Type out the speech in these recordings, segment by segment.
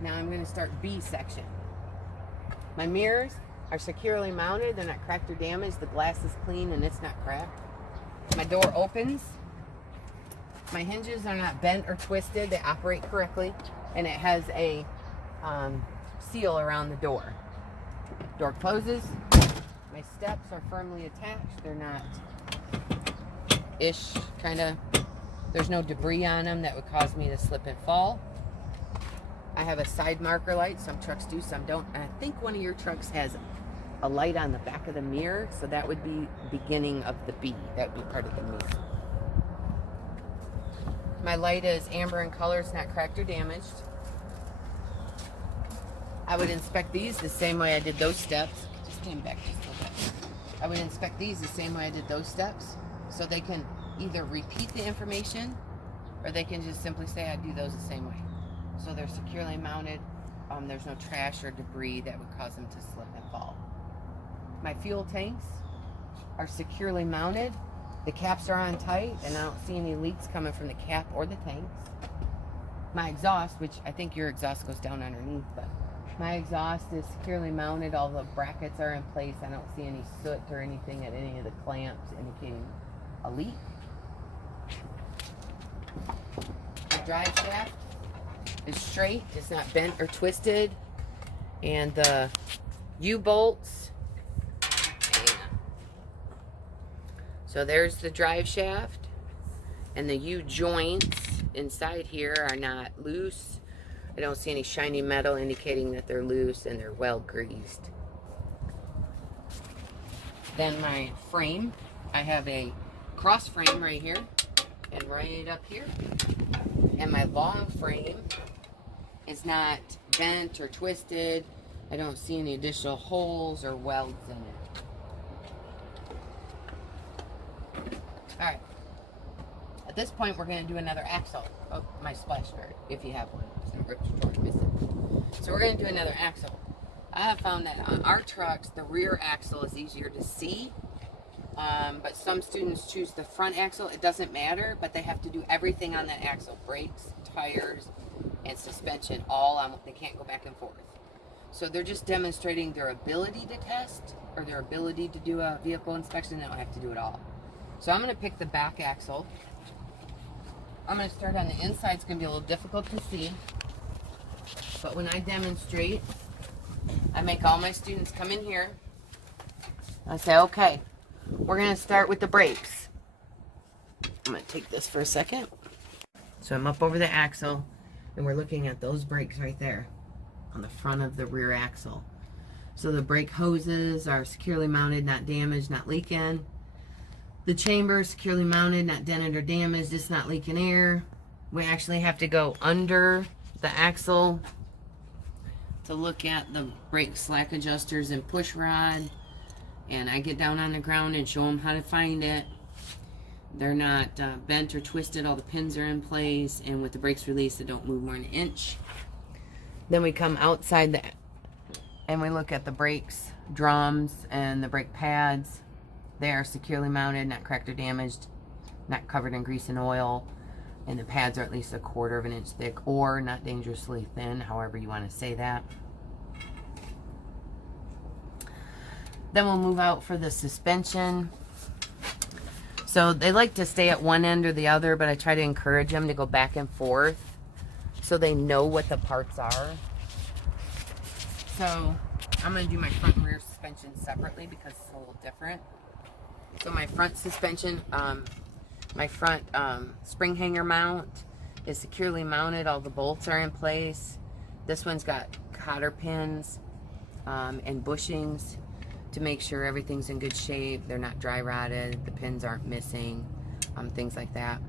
Now I'm going to start B section. My mirrors are securely mounted. They're not cracked or damaged. The glass is clean and it's not cracked. My door opens. My hinges are not bent or twisted. They operate correctly. And it has a seal around the door. Door closes. My steps are firmly attached. They're not there's no debris on them that would cause me to slip and fall. I have a side marker light. Some trucks do, some don't. And I think one of your trucks has a light on the back of the mirror, so that would be beginning of the B. That would be part of the mirror. My light is amber in color. It's not cracked or damaged. I would inspect these the same way I did those steps. Just stand back just a little bit. I would inspect these the same way I did those steps, so they can either repeat the information or they can just simply say I do those the same way. So they're securely mounted. There's no trash or debris that would cause them to slip and fall. My fuel tanks are securely mounted. The caps are on tight, and I don't see any leaks coming from the cap or the tanks. My exhaust, which I think your exhaust goes down underneath, but my exhaust is securely mounted. All the brackets are in place. I don't see any soot or anything at any of the clamps indicating a leak. The drive shaft is straight. It's not bent or twisted. And the U-bolts. So there's the drive shaft. And the U-joints inside here are not loose. I don't see any shiny metal indicating that they're loose, and they're well greased. Then my frame, I have a cross frame right here and right up here. And my long frame is not bent or twisted. I don't see any additional holes or welds in it. All right. At this point, we're going to do another axle. Oh, my splash guard, if you have one. So we're going to do another axle. I have found that on our trucks, the rear axle is easier to see. But some students choose the front axle. It doesn't matter, but they have to do everything on that axle. Brakes, tires, and suspension, all on. They can't go back and forth. So they're just demonstrating their ability to test or their ability to do a vehicle inspection. They don't have to do it all. So I'm going to pick the back axle. I'm going to start on the inside. It's going to be a little difficult to see. But when I demonstrate, I make all my students come in here. I say, okay, we're going to start with the brakes. I'm going to take this for a second. So I'm up over the axle, and we're looking at those brakes right there on the front of the rear axle. So the brake hoses are securely mounted, not damaged, not leaking. The chamber is securely mounted, not dented or damaged, it's not leaking air. We actually have to go under the axle to look at the brake slack adjusters and push rod. And I get down on the ground and show them how to find it. They're not bent or twisted. All the pins are in place. And with the brakes released, they don't move more than an inch. Then we come outside and we look at the brakes, drums, and the brake pads. They are securely mounted, not cracked or damaged, not covered in grease and oil. And the pads are at least 1/4 of an inch thick or not dangerously thin, however you want to say that. Then we'll move out for the suspension. So they like to stay at one end or the other, but I try to encourage them to go back and forth so they know what the parts are. So I'm going to do my front and rear suspension separately because it's a little different. So my front suspension, my front spring hanger mount is securely mounted. All the bolts are in place. This one's got cotter pins and bushings to make sure everything's in good shape. They're not dry rotted. The pins aren't missing, things like that.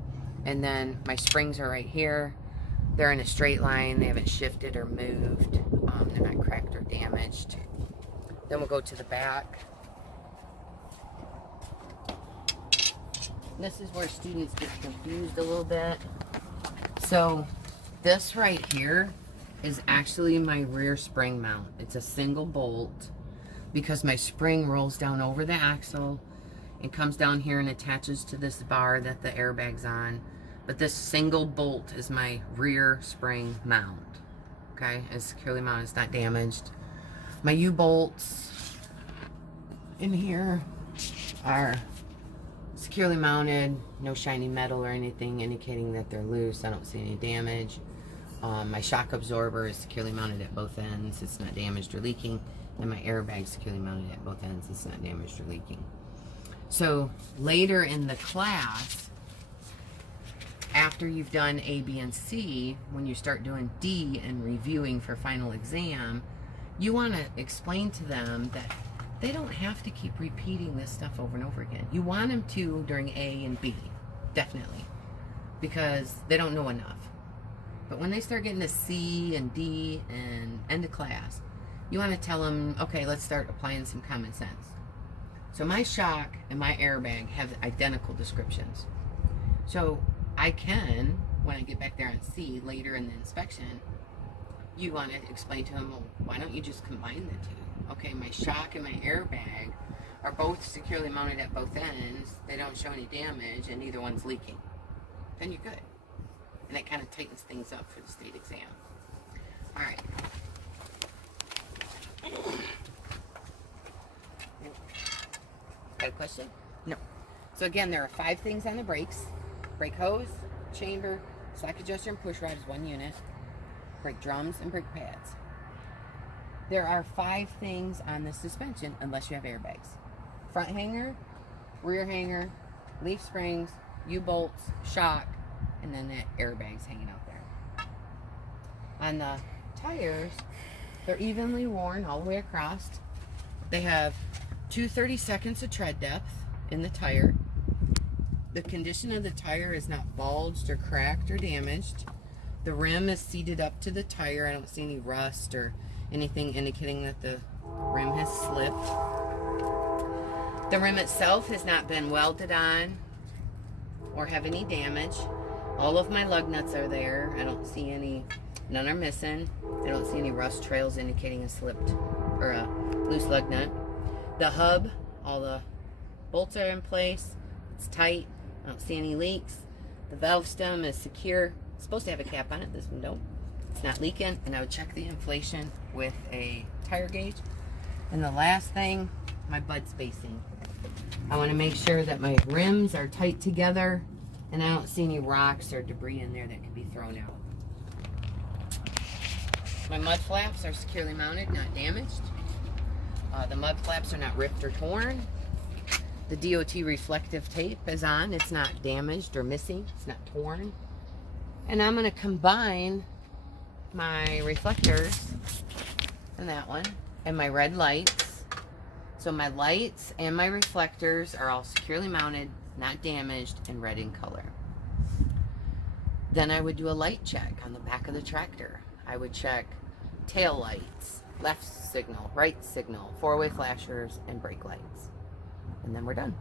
And then my springs are right here. They're in a straight line. They haven't shifted or moved. They're not cracked or damaged. Then we'll go to the back. This is where students get confused a little bit. So this right here is actually my rear spring mount. It's a single bolt because my spring rolls down over the axle and comes down here and attaches to this bar that the airbag's on. But this single bolt is my rear spring mount. Okay, it's securely mounted, it's not damaged. My U-bolts in here are securely mounted, no shiny metal or anything indicating that they're loose. I don't see any damage. My shock absorber is securely mounted at both ends. It's not damaged or leaking. And my airbag is securely mounted at both ends. It's not damaged or leaking. So later in the class, after you've done A, B, and C, when you start doing D and reviewing for final exam, you want to explain to them that they don't have to keep repeating this stuff over and over again. You want them to during A and B, definitely, because they don't know enough. But when they start getting to C and D and end of class, you want to tell them, okay, let's start applying some common sense. So my shock and my airbag have identical descriptions. So I can, when I get back there on C later in the inspection, you want to explain to them, well, why don't you just combine the two? Okay, my shock and my airbag are both securely mounted at both ends. They don't show any damage and neither one's leaking. Then you're good. And it kind of tightens things up for the state exam. All right. Got a question? No. So again, there are 5 things on the brakes. Brake hose, chamber, slack adjuster, and push rod is 1 unit. Brake drums and brake pads. There are 5 things on the suspension unless you have airbags. Front hanger, rear hanger, leaf springs, U-bolts, shock, and then that airbag's hanging out there. On the tires, they're evenly worn all the way across. They have 2 30-seconds of tread depth in the tire. The condition of the tire is not bulged or cracked or damaged. The rim is seated up to the tire. I don't see any rust or anything indicating that the rim has slipped. The rim itself has not been welded on or have any damage. All of my lug nuts are there. I don't see any, none are missing. I don't see any rust trails indicating a slipped or a loose lug nut. The hub, all the bolts are in place. It's tight. I don't see any leaks. The valve stem is secure. It's supposed to have a cap on it. This one don't. It's not leaking. And I would check the inflation with a tire gauge. And the last thing, my bud spacing. I want to make sure that my rims are tight together and I don't see any rocks or debris in there that could be thrown out. My mud flaps are securely mounted, not damaged. The mud flaps are not ripped or torn. The DOT reflective tape is on. It's not damaged or missing. It's not torn. And I'm going to combine my reflectors and that one and my red lights. So my lights and my reflectors are all securely mounted, not damaged, and red in color. Then I would do a light check on the back of the tractor. I would check tail lights, left signal, right signal, 4-way flashers, and brake lights. And then we're done.